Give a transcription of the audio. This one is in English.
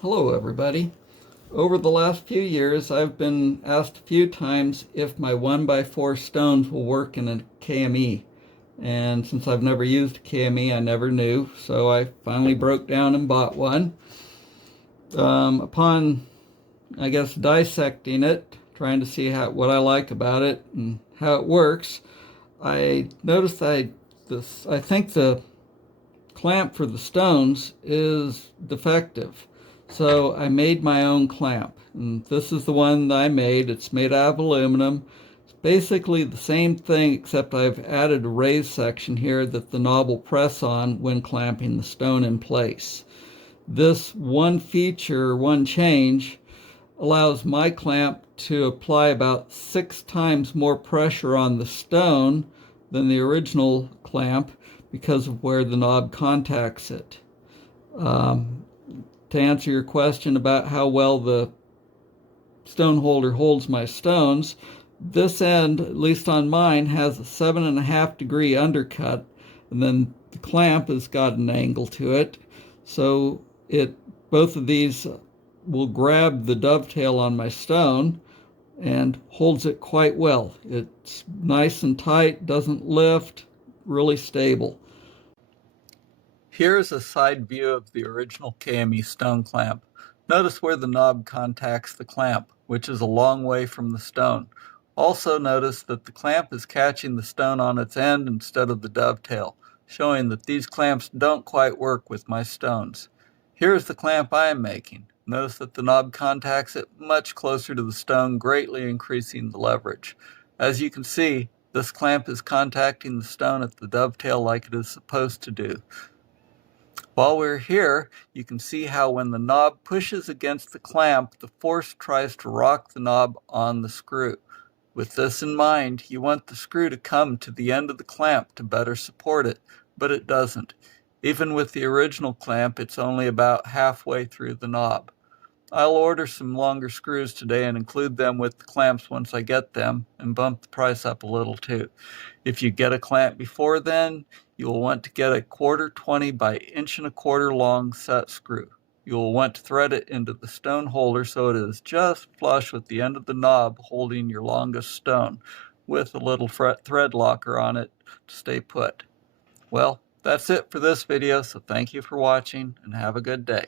Hello everybody. Over the last few years I've been asked a few times if my 1x4 stones will work in a KME. And since I've never used a KME, I never knew, so I finally broke down and bought one. Upon, I guess, dissecting it, trying to see what I like about it and how it works, I noticed I think the clamp for the stones is defective. So I made my own clamp, and this is the one that I made. It's made out of aluminum. It's basically the same thing, except I've added a raised section here that the knob will press on when clamping the stone in place. This one feature, one change, allows my clamp to apply about 6 times more pressure on the stone than the original clamp because of where the knob contacts it. To answer your question about how well the stone holder holds my stones, this end, at least on mine, has a 7.5-degree undercut, and then the clamp has got an angle to it, so both of these will grab the dovetail on my stone and holds it quite well. It's nice and tight, doesn't lift, really stable. Here's a side view of the original KME stone clamp. Notice where the knob contacts the clamp, which is a long way from the stone. Also notice that the clamp is catching the stone on its end instead of the dovetail, showing that these clamps don't quite work with my stones. Here's the clamp I am making. Notice that the knob contacts it much closer to the stone, greatly increasing the leverage. As you can see, this clamp is contacting the stone at the dovetail like it is supposed to do. While we're here, you can see how when the knob pushes against the clamp, the force tries to rock the knob on the screw. With this in mind, you want the screw to come to the end of the clamp to better support it, but it doesn't. Even with the original clamp, it's only about halfway through the knob. I'll order some longer screws today and include them with the clamps once I get them, and bump the price up a little too. If you get a clamp before then, you will want to get a 1/4 by 1.25 long set screw. You will want to thread it into the stone holder so it is just flush with the end of the knob holding your longest stone, with a little thread locker on it to stay put. Well, that's it for this video, so thank you for watching and have a good day.